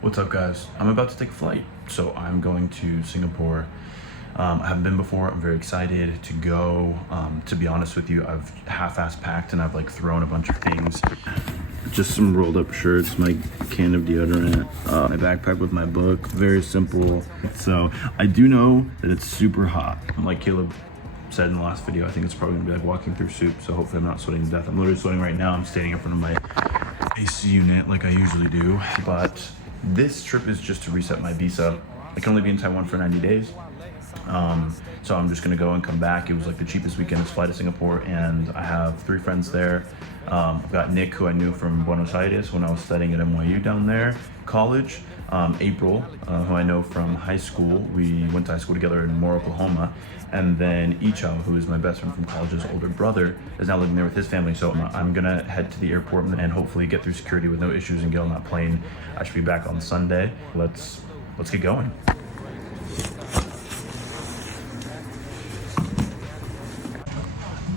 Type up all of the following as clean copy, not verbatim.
What's up, guys? I'm about to take a flight, so I'm going to Singapore. I haven't been before. I'm very excited to go. To be honest with you, I've half-assed packed and I've like thrown a bunch of things. Just some rolled up shirts, my can of deodorant, my backpack with my book. Very simple. So I do know that it's super hot. Like Caleb said in the last video, I think it's probably gonna be like walking through soup. So hopefully I'm not sweating to death. I'm literally sweating right now. I'm standing in front of my AC unit like I usually do, but this trip is just to reset my visa. I can only be in Taiwan for 90 days. So I'm just gonna go and come back. It was like the cheapest weekend's flight to Singapore, and I have 3 friends there. I've got Nick, who I knew from Buenos Aires when I was studying at NYU down there, college. April, who I know from high school. We went to high school together in Moore, Oklahoma. And then Ichao, who is my best friend from college's older brother, is now living there with his family. So I'm gonna head to the airport and hopefully get through security with no issues and get on that plane. I should be back on Sunday. Let's get going.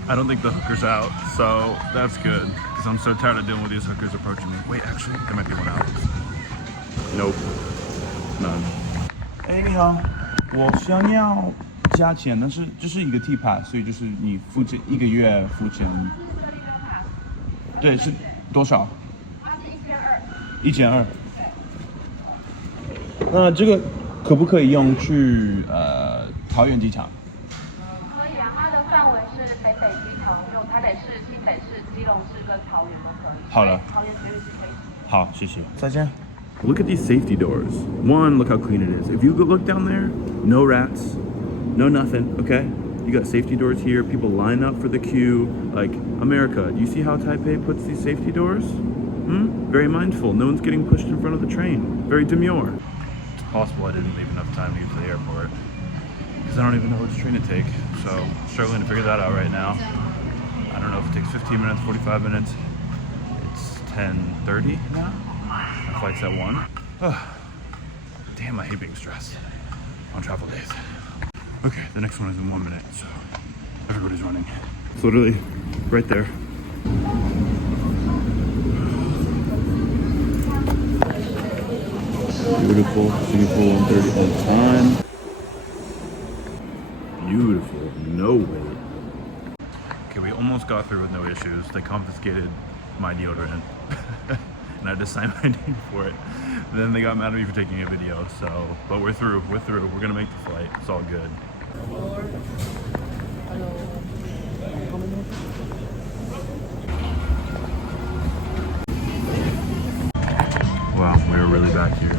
I don't think the hooker's out, so that's good, because I'm so tired of dealing with these hookers approaching me. Wait, actually, there might be one out. Nope, none. 哎，你好，我想要加钱，但是这是一个 T pass， 所以就是你付这1个月付钱。对，是多少？1200。那这个可不可以用去桃园机场？可以啊，它的范围是北机场，有台北市、新北市、基隆市跟桃园都可以。好了，桃园绝对是可以。好，谢谢，再见。 Look at these safety doors. One, look how clean it is. If you go look down there, no rats, no nothing, okay? You got safety doors here, people line up for the queue. Like, America, do you see how Taipei puts these safety doors? Very mindful, no one's getting pushed in front of the train. Very demure. It's possible I didn't leave enough time to get to the airport, because I don't even know which train to take. So, I'm struggling to figure that out right now. I don't know if it takes 15 minutes, 45 minutes. It's 10:30 now. My flight's at 1. Damn, I hate being stressed on travel days. Okay, the next one is in 1 minute, so everybody's running. It's literally right there. Beautiful, Singapore 1:30 on time. Beautiful, no wait. Okay, we almost got through with no issues. They confiscated my deodorant. And I had to sign my name for it. Then they got mad at me for taking a video, so, but we're through, we're gonna make the flight, it's all good. Wow, we were really back here.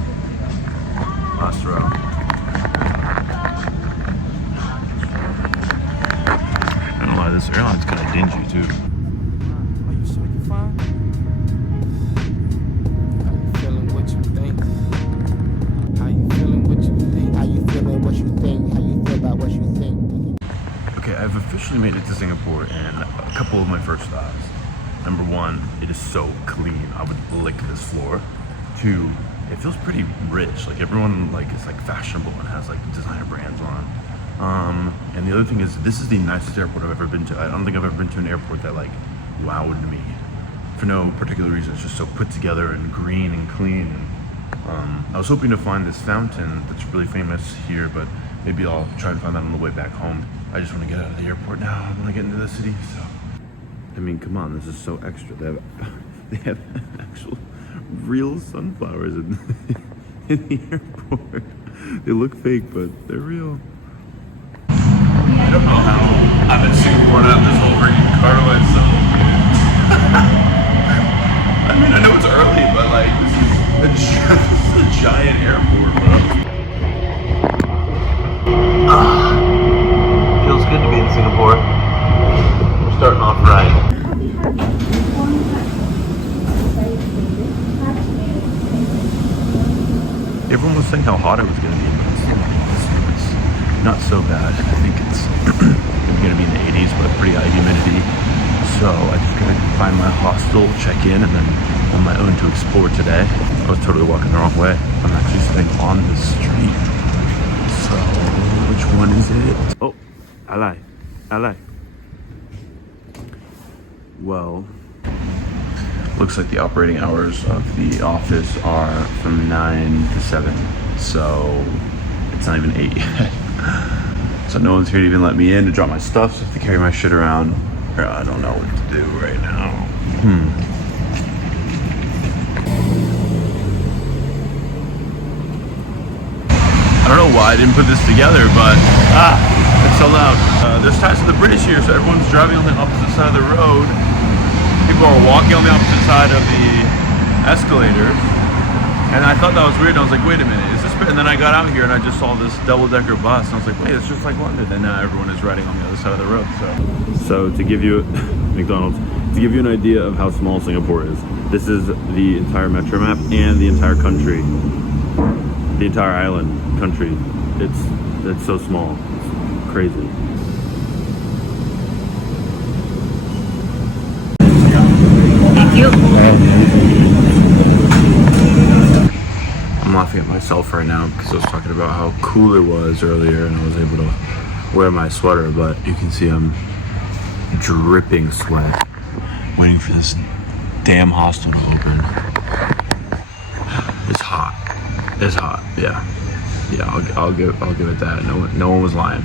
Last row. I don't know why this airline's kind of dingy too. I've officially made it to Singapore in a couple of my first stops. Number 1, it is so clean. I would lick this floor. 2, it feels pretty rich. Like everyone is like fashionable and has like designer brands on. And the other thing is, this is the nicest airport I've ever been to. I don't think I've ever been to an airport that like wowed me for no particular reason. It's just so put together and green and clean. And, I was hoping to find this fountain that's really famous here, but maybe I'll try and find that on the way back home. I just want to get out of the airport now. I want to get into the city, so. I mean, come on, this is so extra. They have actual real sunflowers in the airport. They look fake, but they're real. I don't know how I'm in Singapore and I have this whole freaking car to myself. I mean, I know it's early, but like, this is a giant airport, bro. Feels good to be in Singapore. We're starting off right. Everyone was saying how hot it was going to be, but it's not so bad. I think it's going to be in the 80s, but pretty high humidity. So I just got to find my hostel, check in, and then on my own to explore today. I was totally walking the wrong way. I'm actually sitting on the street. So which one is it? Oh. I lied. Well, Looks like the operating hours of the office are from 9 to 7, so it's not even 8 yet. So no one's here to even let me in to drop my stuff, so I have to carry my shit around. I don't know what to do right now. I don't know why I didn't put this together, but it's so loud. There's ties to the British here, so everyone's driving on the opposite side of the road. People are walking on the opposite side of the escalator, and I thought that was weird. And I was like, wait a minute, is this? And then I got out here and I just saw this double-decker bus, and I was like, wait, it's just like London. And now everyone is riding on the other side of the road. So to give you McDonald's, to give you an idea of how small Singapore is, this is the entire metro map and the entire country. The entire island country. It's so small. It's crazy. Thank you. I'm laughing at myself right now because I was talking about how cool it was earlier and I was able to wear my sweater, but you can see I'm dripping sweat waiting for this damn hostel to open. It's hot. It's hot. Yeah. I'll give it that. No one was lying.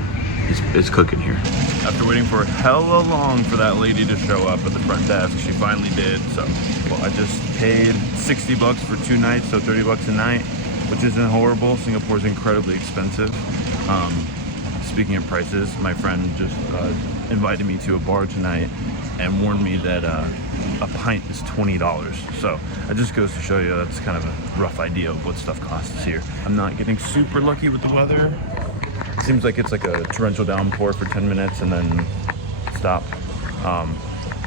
It's cooking here. After waiting for hella long for that lady to show up at the front desk, she finally did. So, well, I just paid $60 for 2 nights, so $30 a night, which isn't horrible. Singapore's incredibly expensive. Speaking of prices, my friend just invited me to a bar tonight and warned me that a pint is $20. So it just goes to show you that's kind of a rough idea of what stuff costs here. I'm not getting super lucky with the weather. It seems like it's like a torrential downpour for 10 minutes and then stop.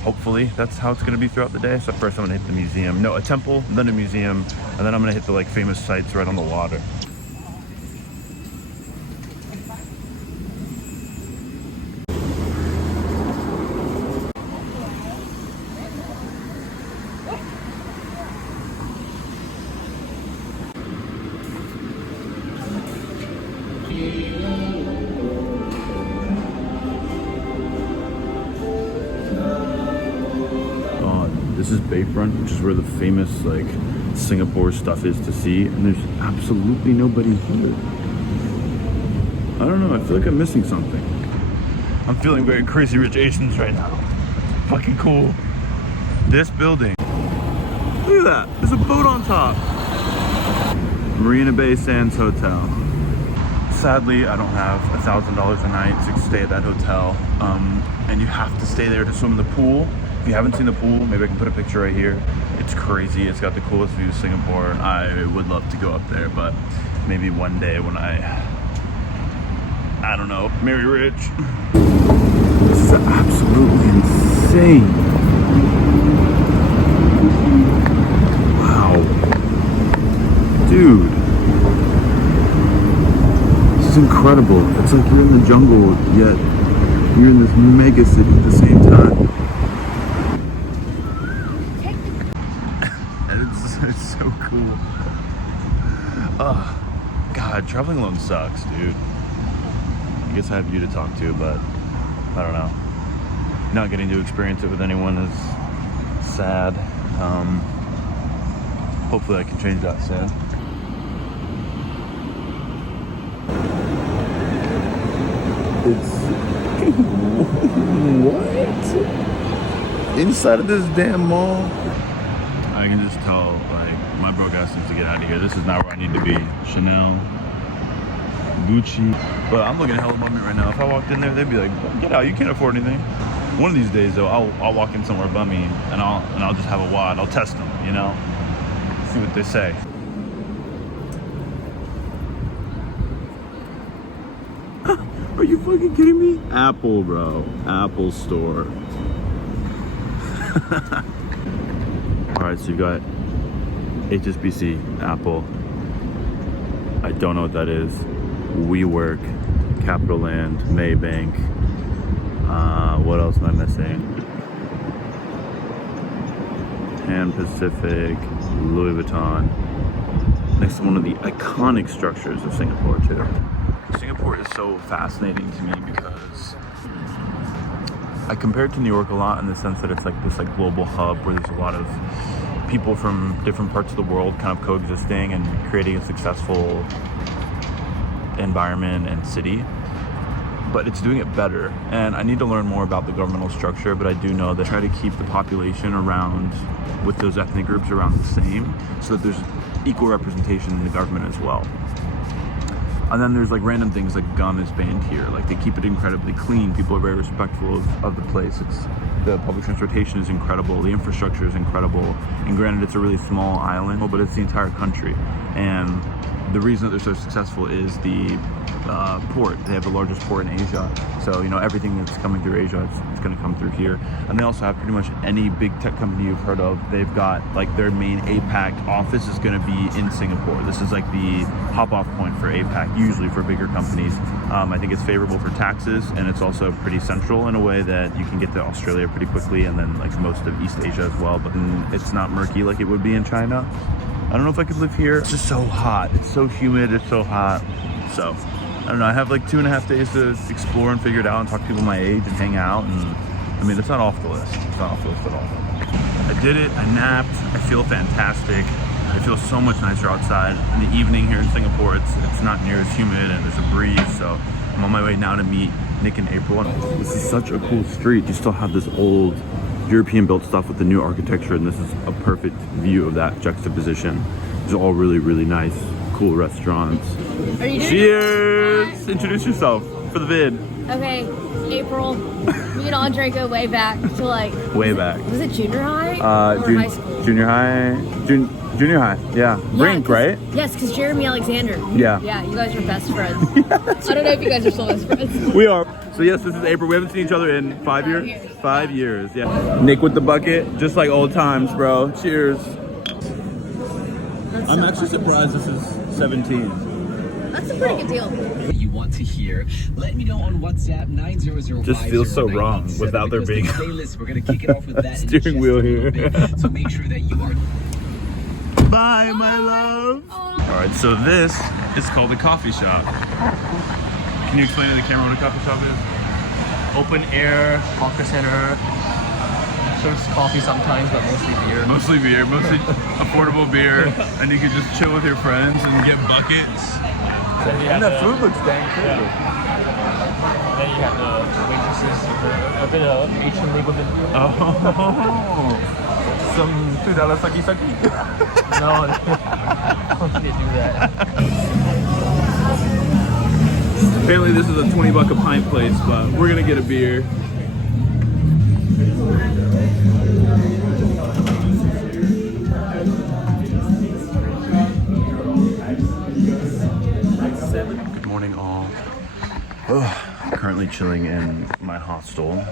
Hopefully that's how it's gonna be throughout the day. So first I'm gonna hit the museum. No, a temple, then a museum, and then I'm gonna hit the like famous sites right on the water. This is Bayfront, which is where the famous like Singapore stuff is to see, and there's absolutely nobody here. I don't know, I feel like I'm missing something. I'm feeling very Crazy Rich Asians right now. Fucking cool. This building. Look at that, there's a boat on top. Marina Bay Sands Hotel. Sadly, I don't have $1,000 a night to stay at that hotel, and you have to stay there to swim in the pool. If you haven't seen the pool, maybe I can put a picture right here. It's crazy. It's got the coolest view of Singapore. I would love to go up there, but maybe one day when I don't know, marry rich. This is absolutely insane. Wow. Dude. This is incredible. It's like you're in the jungle, yet you're in this mega city at the same time. It's so cool. Oh, God, traveling alone sucks, dude. I guess I have you to talk to, but I don't know. Not getting to experience it with anyone is sad. Hopefully I can change that soon. What? Inside of this damn mall? I can just tell, like, my broke ass needs to get out of here. This is not where I need to be. Chanel, Gucci. But I'm looking at hella bummy right now. If I walked in there, they'd be like, get out, you can't afford anything. One of these days, though, I'll walk in somewhere bummy and I'll just have a wad. I'll test them, you know? See what they say. Are you fucking kidding me? Apple, bro. Apple store. Alright, so you got HSBC, Apple. I don't know what that is. WeWork, Capital Land, Maybank. What else am I missing? Pan Pacific, Louis Vuitton. Next to one of the iconic structures of Singapore too. Singapore is so fascinating to me because I compare it to New York a lot in the sense that it's like this like global hub where there's a lot of people from different parts of the world kind of coexisting and creating a successful environment and city. But it's doing it better, and I need to learn more about the governmental structure, but I do know that try to keep the population around with those ethnic groups around the same so that there's equal representation in the government as well. And then there's like random things like gun is banned here. Like they keep it incredibly clean. People are very respectful of the place. The public transportation is incredible. The infrastructure is incredible. And granted, it's a really small island, but it's the entire country. And the reason that they're so successful is the port. They have the largest port in Asia. So, you know, everything that's coming through Asia, it's going to come through here. And they also have pretty much any big tech company you've heard of. They've got like their main APAC office is going to be in Singapore. This is like the hop-off point for APAC, usually for bigger companies. I think it's favorable for taxes, and it's also pretty central in a way that you can get to Australia pretty quickly, and then like most of East Asia as well, but then it's not murky like it would be in China. I don't know if I could live here. It's just so hot. It's so humid. It's so hot. So, I don't know. I have like 2.5 days to explore and figure it out and talk to people my age and hang out. And I mean, it's not off the list. It's not off the list at all. I did it. I napped. I feel fantastic. It feels so much nicer outside. In the evening here in Singapore, it's not near as humid and there's a breeze. So I'm on my way now to meet Nick and April. This is such a cool street. You still have this old European built stuff with the new architecture, and this is a perfect view of that juxtaposition. It's all really, really nice, cool restaurants. Are you doing Cheers! Introduce yourself for the vid. Okay, April. Me and Andre go way back to like. Way back. Was it junior high or high school? Junior high. Junior high. Yeah. Brink, right? Yes, because Jeremy Alexander. Yeah. Yeah, you guys are best friends. I don't know if you guys are still best friends. We are. So yes, this is April. We haven't seen each other in 5 years. 5 years. Yeah. Nick with the bucket, just like old times, bro. Cheers. I'm actually surprised this is 17. That's a pretty good deal. What you want to hear, let me know on WhatsApp 900. Just feels so wrong without there being playlist. We're gonna kick it off with that steering wheel here. So make sure that you are. Bye, my love. All right, so this is called a coffee shop. Can you explain to the camera what a coffee shop is? Open air, hawker center, serves coffee sometimes, but mostly beer. Mostly beer, mostly affordable beer, and you can just chill with your friends and get buckets. And the food looks dang good. Yeah. Then you have the waitresses, a bit of Asian enablement. Oh, some $2 saki. No, they do that. Apparently this is a $20 a pint place, but we're gonna get a beer. Good morning, all. Currently chilling in my hostel.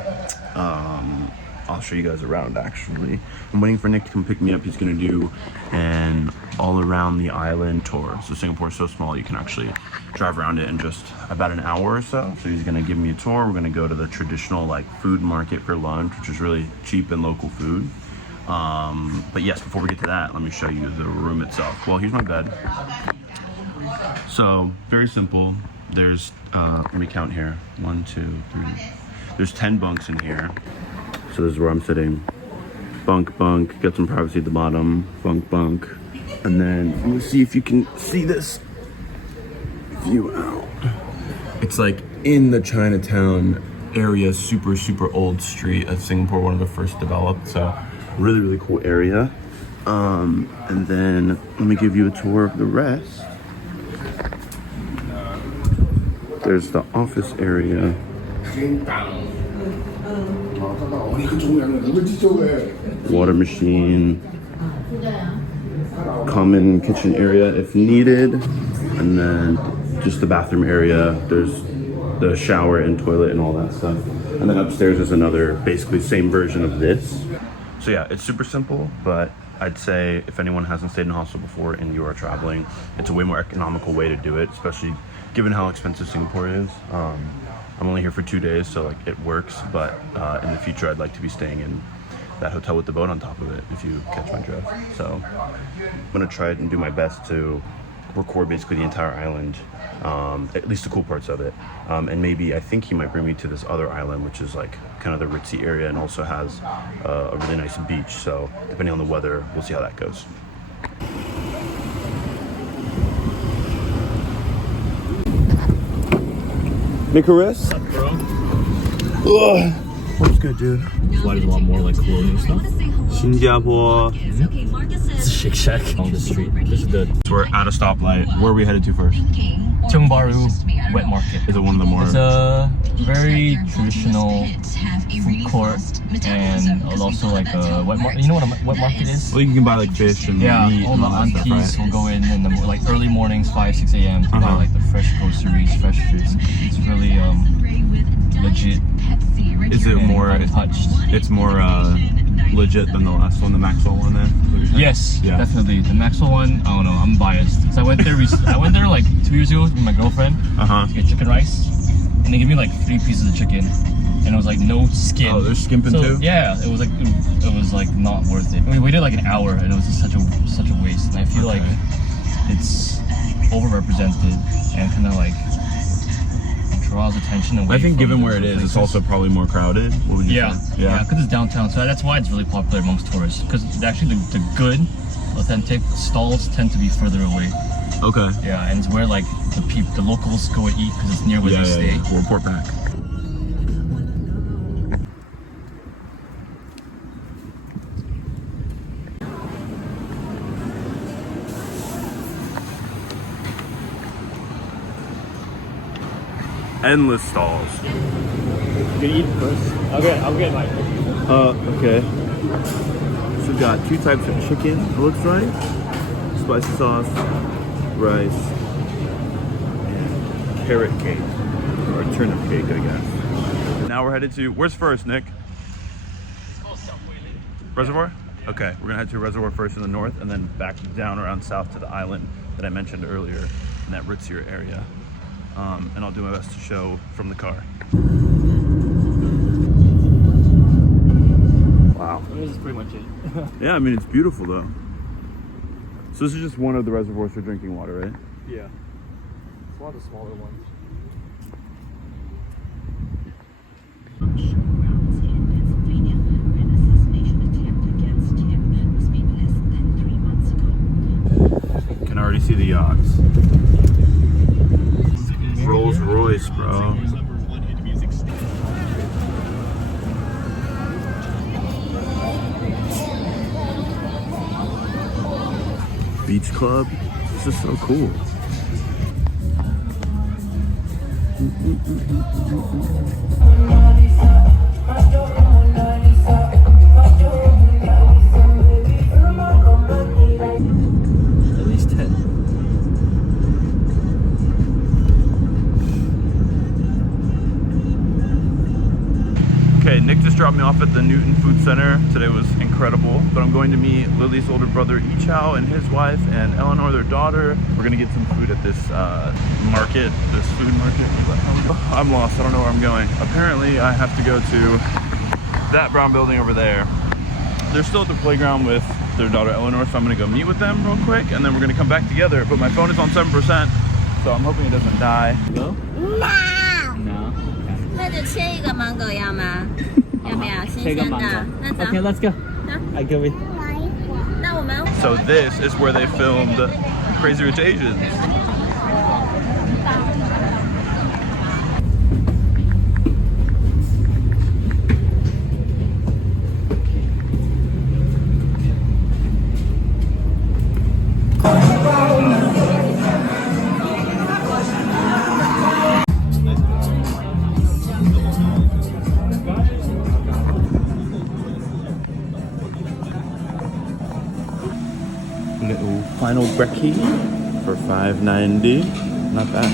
I'll show you guys around, actually. I'm waiting for Nick to come pick me up. He's gonna do an all around the island tour. So Singapore is so small, you can actually drive around it in just about an hour or so. So he's gonna give me a tour. We're gonna go to the traditional like food market for lunch, which is really cheap and local food. But yes, before we get to that, let me show you the room itself. Well, here's my bed. So very simple. There's, let me count here. 1, 2, 3. There's 10 bunks in here. So this is where I'm sitting. Bunk, bunk, get some privacy at the bottom. Bunk, bunk. And then, let me see if you can see this view out. It's like in the Chinatown area, super, super old street of Singapore, one of the first developed. So really, really cool area. And then let me give you a tour of the rest. There's the office area. Water machine, common kitchen area if needed, and then just the bathroom area. There's the shower and toilet and all that stuff. And then upstairs is another basically same version of this. So yeah, it's super simple, but I'd say if anyone hasn't stayed in a hostel before and you are traveling, it's a way more economical way to do it, especially given how expensive Singapore is. I'm only here for 2 days, so like it works, but in the future I'd like to be staying in that hotel with the boat on top of it, if you catch my drift. So I'm gonna try it and do my best to record basically the entire island, at least the cool parts of it. And maybe I think he might bring me to this other island, which is like kind of the ritzy area and also has a really nice beach. So depending on the weather, we'll see how that goes. Nicholas? What's up, bro? What's good, dude? Flight is a lot more like colonial stuff. 新加坡. It's Shake Shack on the street. This is the We're at a stoplight. Where are we headed to first? Tiong Bahru Wet Market. Is it one of the more? It's a very traditional food court and also like a wet market. You know what a wet market is? Well, you can buy like fish and Yeah, meat all and the all that stuff, aunties right? will go in the like early mornings, 5-6 a.m. to buy like the fresh groceries, fresh fish. It's really legit. Is it and more? untouched. It's more legit than the last one, the Maxwell one. Then. Yes, Yeah. definitely. The Maxwell one, I don't know, I'm biased. Because I went there like 2 years ago with my girlfriend to get chicken rice. And they gave me like 3 pieces of chicken. And it was like no skin. Oh, there's skimping so, too? Yeah, it was like not worth it. We waited like an hour and it was just such a waste. And I feel like it's overrepresented and kind of like draws attention away. I think from given the where it is, places. it's also probably more crowded. What would you Yeah, say? yeah, because it's downtown, so that's why it's really popular amongst tourists. Because actually, the good, authentic stalls tend to be further away. Okay. Yeah, and it's where like the locals go and eat because it's near where they stay. We'll report back. Endless stalls. You eat first. I'll get mine. Okay. So we got 2 types of chicken, it looks right. Spicy sauce, rice, and carrot cake. Or turnip cake, I guess. Now we're headed to, where's first, Nick? Reservoir? Okay, we're gonna head to Reservoir first in the north and then back down around south to the island that I mentioned earlier in that ritzier area. And I'll do my best to show from the car. Wow. This is pretty much it. Yeah, I mean, it's beautiful though. So this is just one of the reservoirs for drinking water, right? Yeah. It's one of the smaller ones. Can already see the yachts. Rolls Royce, bro. Beach club. This is so cool. At least 10. Okay, Nick just dropped me off at the Newton Food Center. Today was incredible, but I'm going to meet Lily's older brother Ichao and his wife and Eleanor, their daughter. We're gonna get some food at this market, this food market. I'm lost, I don't know where I'm going. Apparently I have to go to that brown building over there. They're still at the playground with their daughter Eleanor, so I'm gonna go meet with them real quick and then we're gonna come back together, but my phone is on 7%, so I'm hoping it doesn't die. No? No. 那就切一个 mango 要吗？要不要新鲜的？那走。 Okay, let's go. I go with. 那我们 So this is where they filmed Crazy Rich Asians. Little final brekkie for $5.90. Not bad.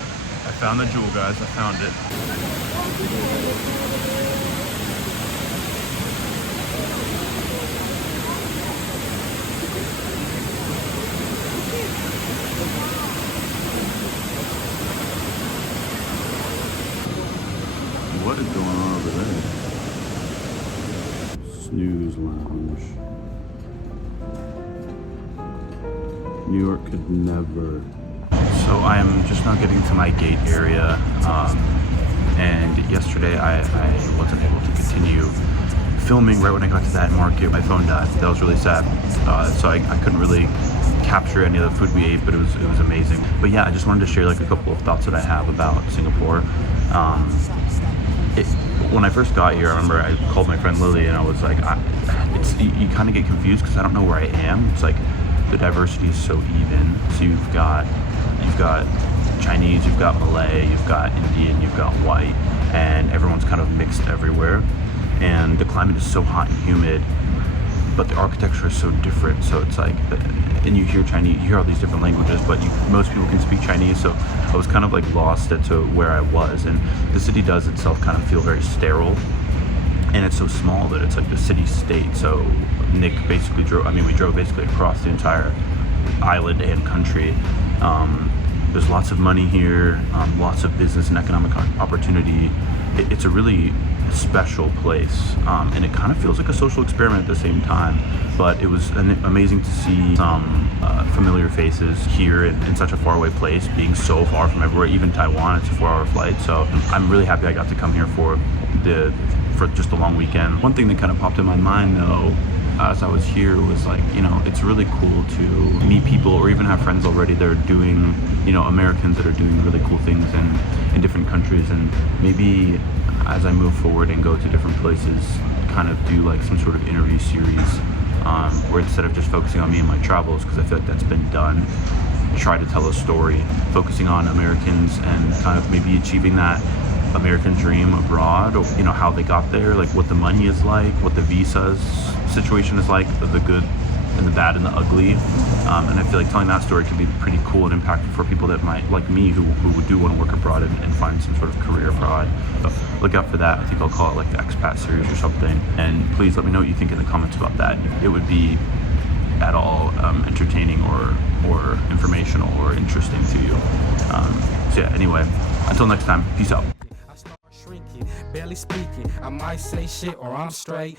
I found the jewel, guys. I found it. What is going on over there? Snooze Lounge. New York could never. So I am just now getting to my gate area, and yesterday I wasn't able to continue filming right when I got to that market. My phone died. That was really sad. So I couldn't really capture any of the food we ate, but it was amazing. But yeah, I just wanted to share like a couple of thoughts that I have about Singapore. When I first got here, I remember I called my friend Lily and I was like, you kind of get confused because I don't know where I am. It's like the diversity is so even. So you've got Chinese, you've got Malay, you've got Indian, you've got white, and everyone's kind of mixed everywhere. And the climate is so hot and humid, but the architecture is so different. So it's like, and you hear Chinese, you hear all these different languages, but most people can speak Chinese. So I was kind of like lost as to where I was. And the city does itself kind of feel very sterile. And it's so small that it's like the city state. So Nick basically we drove basically across the entire island and country. There's lots of money here, lots of business and economic opportunity. It's a really special place, and it kind of feels like a social experiment at the same time. But it was amazing to see some familiar faces here in such a faraway place, being so far from everywhere. Even Taiwan, it's a 4-hour flight. So I'm really happy I got to come here for just a long weekend. One thing that kind of popped in my mind though, as I was here, was like, it's really cool to meet people or even have friends already that are doing, Americans that are doing really cool things in different countries. And maybe as I move forward and go to different places, kind of do like some sort of interview series where instead of just focusing on me and my travels, because I feel like that's been done, try to tell a story focusing on Americans and kind of maybe achieving that American dream abroad, or how they got there, like what the money is like, what the visas situation is like, the good and the bad and the ugly, and I feel like telling that story can be pretty cool and impactful for people that might, like me, who do want to work abroad and find some sort of career abroad. So look out for that. I think I'll call it like the expat series or something, and please let me know what you think in the comments about that. It would be at all entertaining or informational or interesting to you. So yeah, anyway, until next time, peace out. Barely speaking, I might say shit or I'm straight.